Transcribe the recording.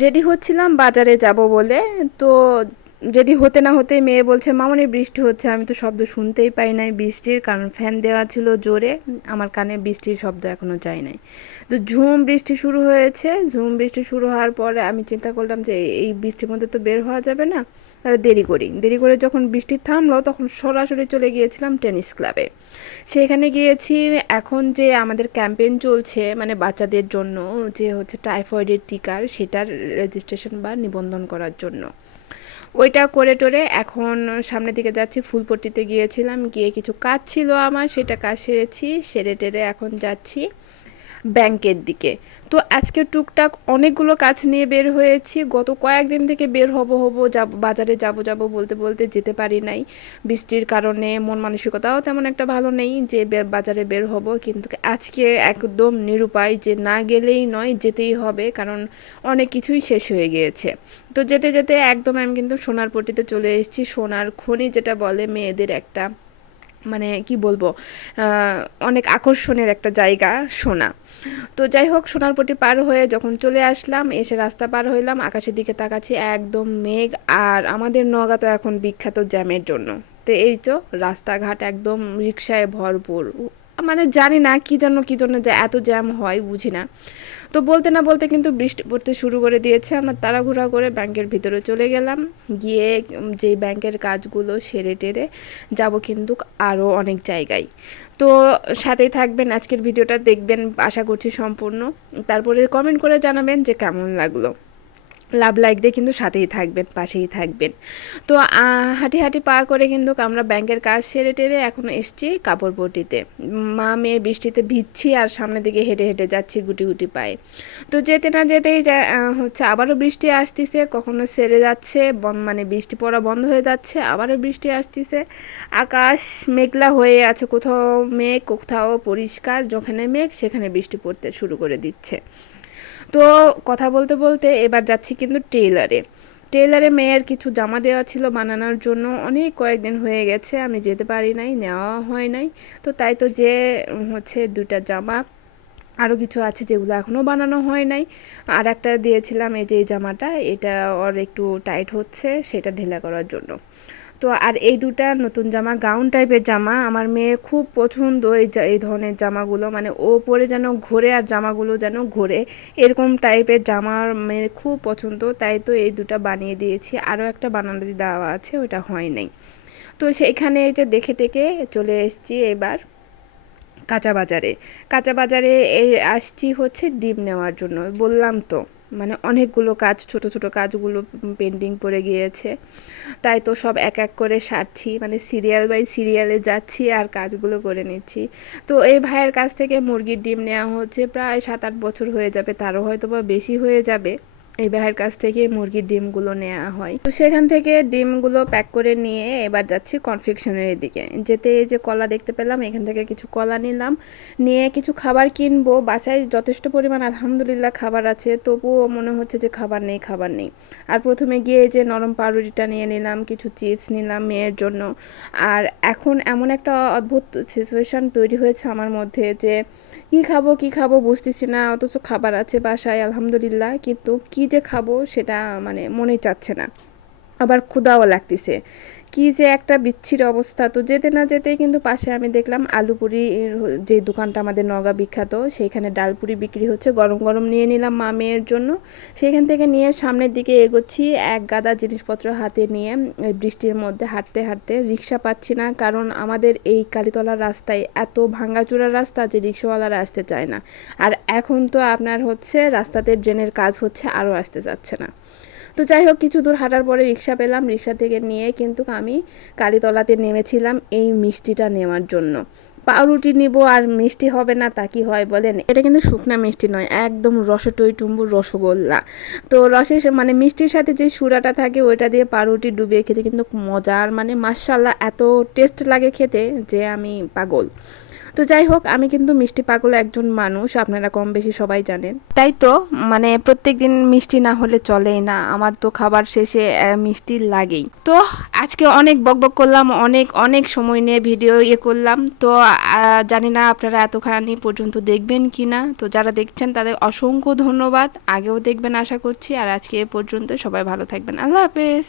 Ready হচ্ছিলাম বাজারে যাব বলে। তো রেডি হতে না হতে মেয়ে বলছে মামনি বৃষ্টি হচ্ছে। আমি তো শব্দ শুনতেই পাই নাই বৃষ্টির, কারণ ফ্যান দেওয়া ছিল জোরে। আমার কানে বৃষ্টির শব্দ এখনো যায় নাই। তো ঝুম বৃষ্টি শুরু হয়েছে। ঝুম বৃষ্টি শুরু হওয়ার পরে আমি চিন্তা করলাম যে এই বৃষ্টির মধ্যে তো বের হওয়া যাবে না, তাহলে দেরি করি। দেরি করে যখন বৃষ্টি থামলো তখন সরাসরি চলে গিয়েছিলাম টেনিস ক্লাবে। সেখানে গিয়েছি। এখন যে আমাদের ক্যাম্পেইন চলছে মানে বাচ্চাদের জন্য, যে হচ্ছে টাইফয়েডের টিকার, সেটার রেজিস্ট্রেশন বা নিবন্ধন করার জন্য ওইটা করে টোরে এখন সামনের দিকে যাচ্ছি। ফুলপট্টিতে গিয়েছিলাম, গিয়ে কিছু কাজ ছিল আমার, সেটা কাজ সেরেছি। সেরে টেরে এখন যাচ্ছি ব্যাংকের দিকে। তো আজকে টুকটাক অনেকগুলো কাজ নিয়ে বের হয়েছি। গত কয়েকদিন থেকে বের হব যাব, বাজারে যাব বলতে বলতে যেতে পারি নাই। বৃষ্টির কারণে মন মানসিকতাও তেমন একটা ভালো নেই যে বাজারে বের হব, কিন্তু আজকে একদম নিরুপায় যে না গেলেই নয়, যেতেই হবে, কারণ অনেক কিছুই শেষ হয়ে গিয়েছে। তো যেতে যেতে একদম আমি কিন্তু সোনারপট্টিতে চলে এসেছি। সোনার খনি যেটা বলে মেয়েদের একটা, মানে কি বলবো, অনেক আকর্ষণের একটা জায়গা সোনা। তো যাই হোক, সোনারপট্টি পার হয়ে যখন চলে আসলাম, এসে রাস্তা পার হইলাম, আকাশের দিকে তাকাচ্ছি, একদম মেঘ। আর আমাদের নওগাঁ তো এখন বিখ্যাত জ্যামের জন্য। তো এই তো রাস্তাঘাট একদম রিক্সায় ভরপুর। মানে জানি না কি জন্য যে এত জ্যাম হয় বুঝি না। তো বলতে না বলতে কিন্তু বৃষ্টি পড়তে শুরু করে দিয়েছে। আমরা তাড়াহুড়া করে ব্যাংকের ভিতরে চলে গেলাম। গিয়ে যে ব্যাংকের কাজগুলো সেরে টেরে যাব কিন্তু আরও অনেক জায়গায়। তো সাথেই থাকবেন, আজকের ভিডিওটা দেখবেন, আশা করছি সম্পূর্ণ। তারপরে কমেন্ট করে জানাবেন যে কেমন লাগলো। লাভ লাইক দিয়ে কিন্তু সাথেই থাকবেন, পাশেই থাকবেন। তো হাঁটি হাঁটি পা করে কিন্তু আমরা ব্যাংকের কাজ সেরে টেরে এখন এসছি কাপড়পট্টিতে। মা মেয়ে বৃষ্টিতে ভিজছি আর সামনের দিকে হেঁটে হেঁটে যাচ্ছি গুটি গুটি পায়ে। তো যেতে না যেতেই হচ্ছে আবারও বৃষ্টি আসতেছে, কখনো সেরে যাচ্ছে, মানে বৃষ্টি পড়া বন্ধ হয়ে যাচ্ছে, আবারও বৃষ্টি আসতেছে। আকাশ মেঘলা হয়ে আছে, কোথাও মেঘ কোথাও পরিষ্কার, যেখানে মেঘ সেখানে বৃষ্টি পড়তে শুরু করে দিচ্ছে। তো কথা বলতে বলতে এবার যাচ্ছি কিন্তু টেইলারে। টেইলারে মেয়ের কিছু জামা দেওয়া ছিল বানানোর জন্য, অনেক কয়েকদিন হয়ে গেছে আমি যেতে পারি নাই, নেওয়া হয় নাই। তো তাই তো যে হচ্ছে দুটা জামা, আরও কিছু আছে যেগুলো এখনও বানানো হয় নাই। আর একটা দিয়েছিলাম, এই যে এই জামাটা, এটা ওর একটু টাইট হচ্ছে, সেটা ঢিলা করার জন্য। তো আর এই দুটা নতুন জামা, গাউন টাইপের জামা, আমার মেয়ের খুব পছন্দ এই ধরনের জামাগুলো, মানে ও পরে যেন ঘোরে আর জামাগুলো যেন ঘোরে, এরকম টাইপের জামা মেয়ের খুব পছন্দ। তাই তো এই দুটা বানিয়ে দিয়েছি, আরও একটা বানানো দেওয়া আছে, ওটা হয় নাই। তো সেইখানে এই যে দেখে টেকে চলে এসেছি এবার কাঁচা বাজারে। কাঁচা বাজারে আসছি হচ্ছে ডিম নেওয়ার জন্য, বললাম তো, মানে অনেকগুলো কাজ, ছোট ছোট কাজগুলো পেন্ডিং পড়ে গিয়েছে। তাই তো সব এক এক করে সারছি, মানে সিরিয়াল বাই সিরিয়ালে যাচ্ছি আর কাজগুলো করে নিচ্ছি। তো এই ভাইয়ের কাছ থেকে মুরগির ডিম নেওয়া হচ্ছে, প্রায় 7-8 বছর হয়ে যাবে, তারও হয়তো বা বেশি হয়ে যাবে। এই ভাইয়ের কাছ থেকে মুরগির ডিমগুলো নেওয়া হয়। তো সেখান থেকে ডিমগুলো প্যাক করে নিয়ে এবার যাচ্ছি কনফেকশনারির দিকে। যেতে এই যে কলা দেখতে পেলাম, এখান থেকে কিছু কলা নিলাম। নিয়ে কিছু খাবার কিনবো। বাসায় যথেষ্ট পরিমাণ আলহামদুলিল্লাহ খাবার আছে, তবুও মনে হচ্ছে যে খাবার নেই খাবার নেই। আর প্রথমে গিয়ে এই যে নরম পাউরুটিটা নিয়ে নিলাম, কিছু চিপস নিলাম মেয়ের জন্য। আর এখন এমন একটা অদ্ভুত সিচুয়েশান তৈরি হয়েছে আমার মধ্যে যে কি খাবো বুঝতেছি না, অথচ খাবার আছে বাসায় আলহামদুলিল্লাহ, কিন্তু কি যে খাবো সেটা মানে মনেই চাচ্ছে না। আবার ক্ষুধাও লাগতেছে, কি যে একটা বিচ্ছিরি অবস্থা। তো যেতে না যেতেই কিন্তু পাশে আমি দেখলাম আলুপুরি, যে দোকানটা আমাদের নওগাঁ বিখ্যাত, সেইখানে ডালপুরি বিক্রি হচ্ছে, গরম গরম নিয়ে নিলাম মা মেয়ের জন্য। সেখান থেকে নিয়ে সামনের দিকে এগোচ্ছি, এক গাদা জিনিসপত্র হাতে নিয়ে। এই বৃষ্টির মধ্যে হাঁটতে হাঁটতে, রিক্সা পাচ্ছি না, কারণ আমাদের এই কালীতলার রাস্তায় এত ভাঙাচোরা রাস্তা যে রিক্সাওয়ালারা আসতে চায় না। আর এখন তো আপনার হচ্ছে রাস্তাতে ড্রেনের কাজ হচ্ছে, আরও আসতে চাচ্ছে না। তো যাই হোক, কিছু দূর হাঁটার পরে রিক্সা পেলাম, রিক্সা থেকে নিয়ে কিন্তু আমি কালীতলাতে নেমেছিলাম এই মিষ্টিটা নেওয়ার জন্য। পাউরুটি নিব আর মিষ্টি হবে না তা কি হয় বলেন? এটা কিন্তু শুকনা মিষ্টি নয়, একদম রসে টইটুম্বুর রসগোল্লা। তো রসের মানে মিষ্টির সাথে যে সুরাটা থাকে ওইটা দিয়ে পাউরুটি ডুবিয়ে খেতে কিন্তু মজার, মানে মাশাআল্লাহ এত টেস্ট লাগে খেতে যে আমি পাগল। তো যাই হোক, আমি কিন্তু মিষ্টি পাগল একজন মানুষ, আপনারা কম বেশি সবাই জানেন। তাই তো মানে প্রত্যেক দিন মিষ্টি না হলে চলেই না, আমার তো খাবার শেষে মিষ্টি লাগেই। তো আজকে অনেক বকবক করলাম, অনেক অনেক সময় নিয়ে ভিডিও করলাম। তো জানি না আপনারা এতখানি পর্যন্ত দেখবেন কি না। তো যারা দেখছেন তাদের অসংখ্য ধন্যবাদ, আগেও দেখবেন আশা করছি। আর আজকে এ পর্যন্ত, সবাই ভালো থাকবেন, আল্লাহ হাফেজ।